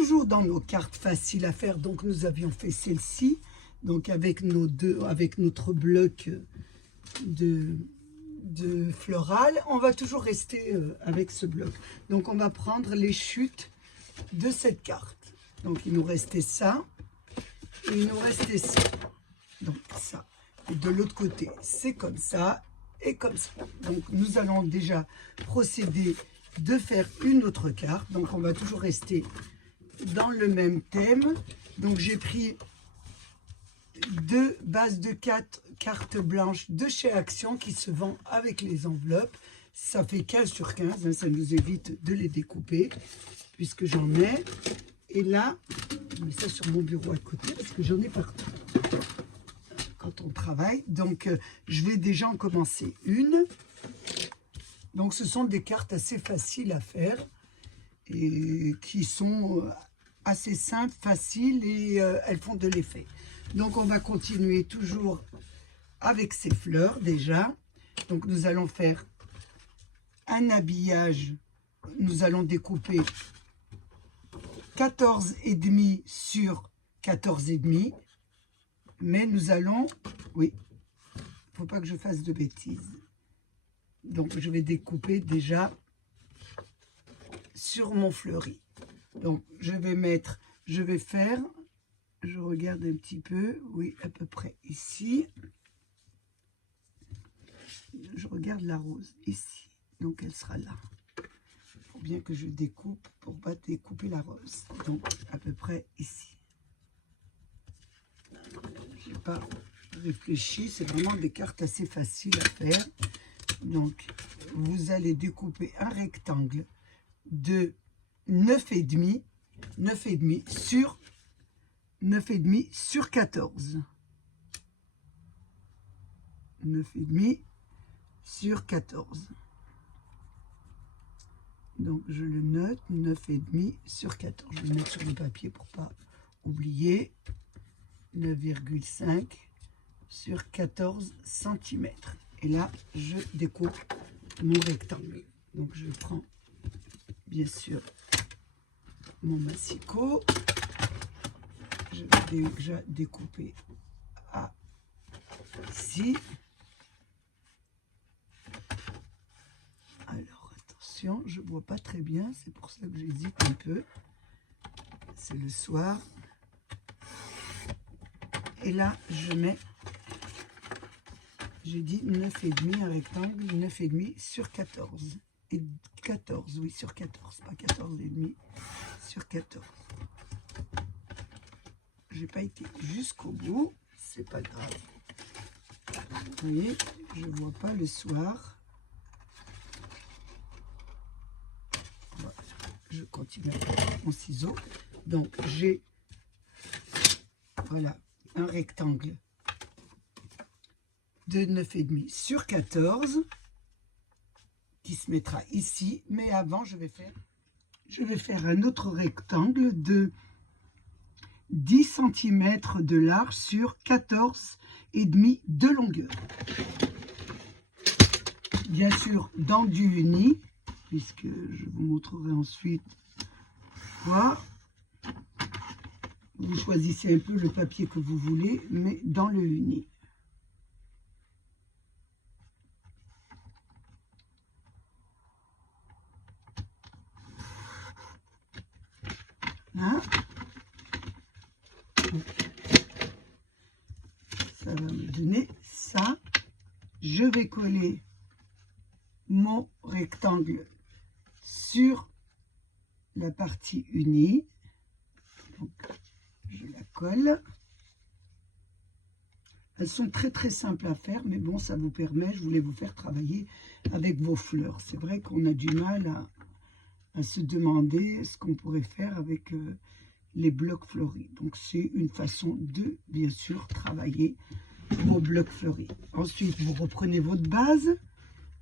toujours dans nos cartes faciles à faire. Donc nous avions fait celle-ci, donc avec notre bloc de floral. On va toujours rester avec ce bloc. Donc on va prendre les chutes de cette carte. Donc il nous restait ça et il nous restait ça. Donc ça. Et de l'autre côté, c'est comme ça et comme ça. Donc nous allons déjà procéder de faire une autre carte. Donc on va toujours rester dans le même thème. Donc j'ai pris 2 bases de 4 cartes blanches de chez Action qui se vend avec les enveloppes. Ça fait 15 sur 15, hein, ça nous évite de les découper puisque j'en ai. Et là, je mets ça sur mon bureau à côté parce que j'en ai partout quand on travaille. Donc je vais déjà en commencer une. Donc ce sont des cartes assez faciles à faire et qui sont assez simples, faciles et elles font de l'effet. Donc on va continuer toujours avec ces fleurs déjà. Donc nous allons faire un habillage. Nous allons découper 14,5 sur 14,5. Mais nous allons... Oui, il ne faut pas que je fasse de bêtises. Donc je vais découper déjà sur mon fleuri. Donc je vais faire, je regarde un petit peu, oui, à peu près ici. Je regarde la rose ici, donc elle sera là. Il faut bien que je découpe pour pas découper la rose. Donc à peu près ici. Je n'ai pas réfléchi, c'est vraiment des cartes assez faciles à faire. Donc vous allez découper un rectangle de 9,5 sur 9,5 sur 14. 9,5 sur 14. Donc je le note, 9,5 sur 14. Je vais le mettre sur le papier pour ne pas oublier. 9,5 sur 14 cm. Et là, je découpe mon rectangle. Donc je prends bien sûr mon massicot. Je vais déjà découper à ici. Alors attention, je ne vois pas très bien, c'est pour ça que j'hésite un peu. C'est le soir. Et là, je mets, j'ai dit 9,5, un rectangle, 9,5 sur 14. Et 14, oui, sur 14, pas 14,5, sur 14. J'ai pas été jusqu'au bout, c'est pas grave. Vous voyez, je vois pas le soir. Voilà, je continue avec mon ciseau. Donc, j'ai, voilà, un rectangle de 9,5 sur 14 qui se mettra ici. Mais avant, je vais faire un autre rectangle de 10 cm de large sur 14,5 de longueur. Bien sûr, dans du uni, puisque je vous montrerai ensuite quoi. Vous choisissez un peu le papier que vous voulez, mais dans le uni. Hein? Ça va me donner ça. Je vais coller mon rectangle sur la partie unie. Donc, je la colle. Elles sont très très simples à faire, mais bon, ça vous permet, je voulais vous faire travailler avec vos fleurs. C'est vrai qu'on a du mal à se demander ce qu'on pourrait faire avec les blocs fleuris. Donc c'est une façon de, bien sûr, travailler vos blocs fleuris. Ensuite, vous reprenez votre base.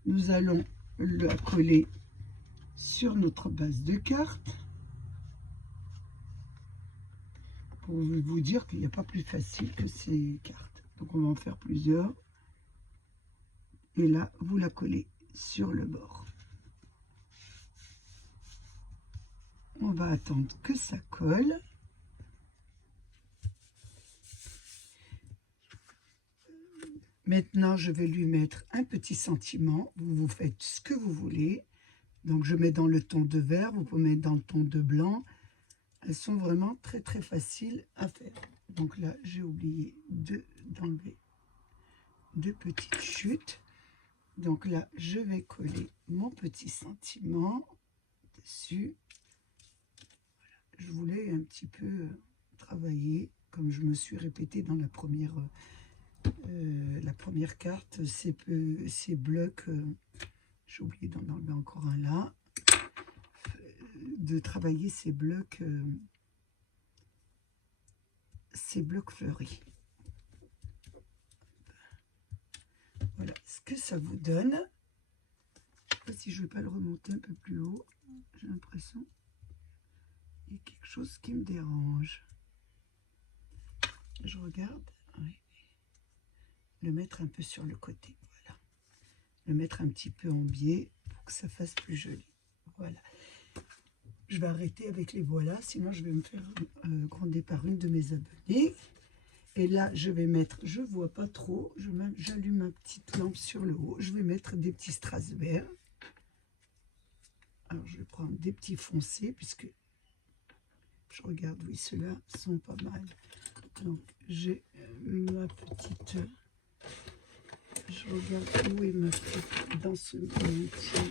Nous allons la coller sur notre base de cartes. Pour vous dire qu'il n'y a pas plus facile que ces cartes. Donc on va en faire plusieurs. Et là, vous la collez sur le bord. On va attendre que ça colle. Maintenant, je vais lui mettre un petit sentiment. Vous faites ce que vous voulez. Donc, je mets dans le ton de vert. Vous pouvez mettre dans le ton de blanc. Elles sont vraiment très, très faciles à faire. Donc là, j'ai oublié d'enlever deux petites chutes. Donc là, je vais coller mon petit sentiment dessus. Voilà. Je voulais un petit peu travailler, comme je me suis répétée dans la première carte, ces blocs, j'ai oublié d'en enlever encore un là, de travailler ces blocs fleuris. Voilà ce que ça vous donne. Je ne sais pas si je ne vais pas le remonter un peu plus haut. J'ai l'impression qu'il y a quelque chose qui me dérange. Je regarde. Oui. Le mettre un peu sur le côté. Voilà. Le mettre un petit peu en biais pour que ça fasse plus joli. Voilà. Je vais arrêter avec les voilà, sinon je vais me faire gronder par une de mes abonnées. Et là, je vais mettre, je vois pas trop, j'allume ma petite lampe sur le haut. Je vais mettre des petits strass verts. Alors, je vais prendre des petits foncés, puisque je regarde, oui, ceux-là sont pas mal. Donc, j'ai ma petite... Je regarde où est ma petite... Dans ce petit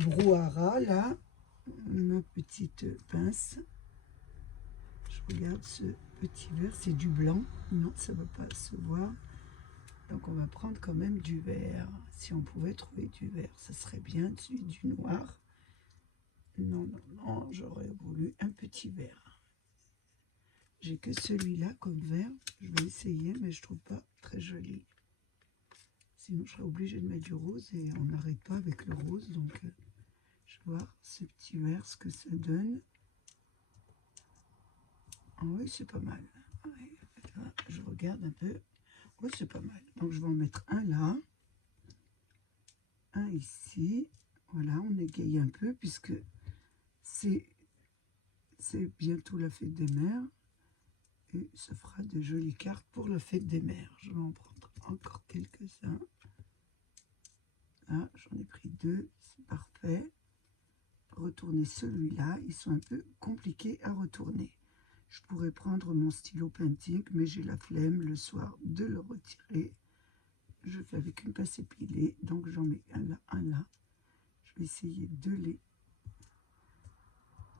brouhaha, là, ma petite pince. Je regarde ce petit vert, c'est du blanc. Non, ça ne va pas se voir. Donc, on va prendre quand même du vert. Si on pouvait trouver du vert, ça serait bien. Du noir. Non, non, non, j'aurais voulu un petit vert. J'ai que celui-là comme vert. Je vais essayer, mais je trouve pas très joli. Sinon, je serais obligée de mettre du rose et on n'arrête pas avec le rose. Donc, je vais voir ce petit vert, ce que ça donne. Ah oui, c'est pas mal. Ouais, là, je regarde un peu. Oui, c'est pas mal. Donc, je vais en mettre un là. Un ici. Voilà, on égaye un peu puisque c'est bientôt la fête des mères. Et ça fera de jolies cartes pour la fête des mères. Je vais en prendre encore quelques-uns. Là, j'en ai pris deux. C'est parfait. Retourner celui-là. Ils sont un peu compliqués à retourner. Je pourrais prendre mon stylo Pentic, mais j'ai la flemme le soir de le retirer. Je fais avec une pince épilée, donc j'en mets un là, un là. Je vais essayer de les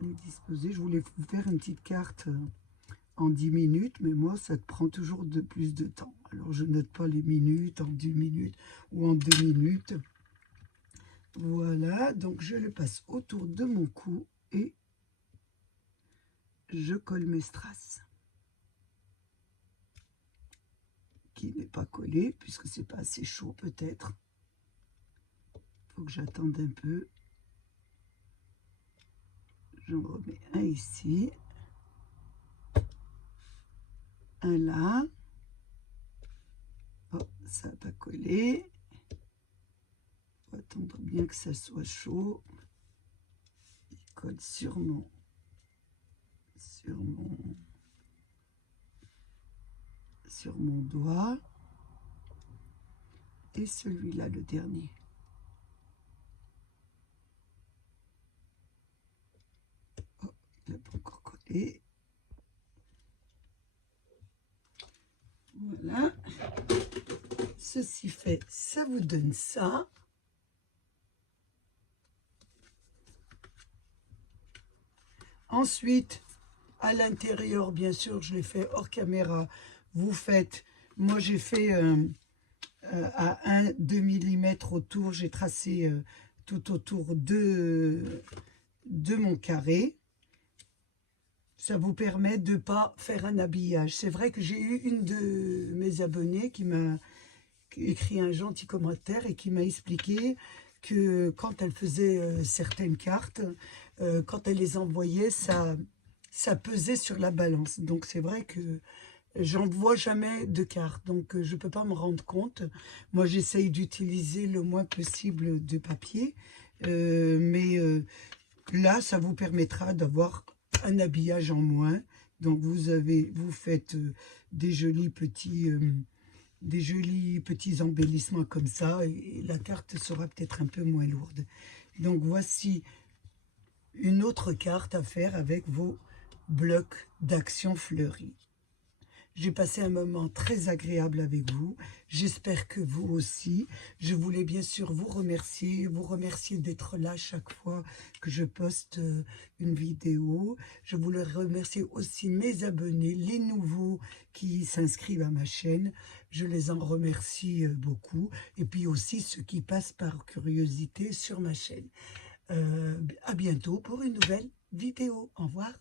disposer. Je voulais vous faire une petite carte en 10 minutes, mais moi, ça te prend toujours plus de temps. Alors, je note pas les minutes en 10 minutes ou en 2 minutes. Voilà, donc je le passe autour de mon cou et je colle mes strass. Qui n'est pas collé, puisque c'est pas assez chaud peut-être. Faut que j'attende un peu. J'en remets un ici. Un là. Oh, ça n'a pas collé. Faut attendre bien que ça soit chaud. Il colle sur mon doigt. Et celui-là, le dernier. Oh, il n'a pas encore collé. Voilà. Ceci fait, ça vous donne ça. Ensuite, à l'intérieur, bien sûr, je l'ai fait hors caméra. Vous faites, moi j'ai fait à 1-2 mm autour, j'ai tracé tout autour de mon carré. Ça vous permet de ne pas faire un habillage. C'est vrai que j'ai eu une de mes abonnées qui m'a écrit un gentil commentaire et qui m'a expliqué que quand elle faisait certaines cartes, quand elle les envoyait, ça pesait sur la balance. Donc c'est vrai que j'en vois jamais de cartes, donc je ne peux pas me rendre compte. Moi, j'essaye d'utiliser le moins possible de papier, mais là, ça vous permettra d'avoir un habillage en moins. Donc, vous faites des jolis petits embellissements comme ça, et la carte sera peut-être un peu moins lourde. Donc, voici une autre carte à faire avec vos blocs d'action fleuris. J'ai passé un moment très agréable avec vous. J'espère que vous aussi. Je voulais bien sûr vous remercier d'être là chaque fois que je poste une vidéo. Je voulais remercier aussi mes abonnés, les nouveaux qui s'inscrivent à ma chaîne. Je les en remercie beaucoup. Et puis aussi ceux qui passent par curiosité sur ma chaîne. À bientôt pour une nouvelle vidéo. Au revoir.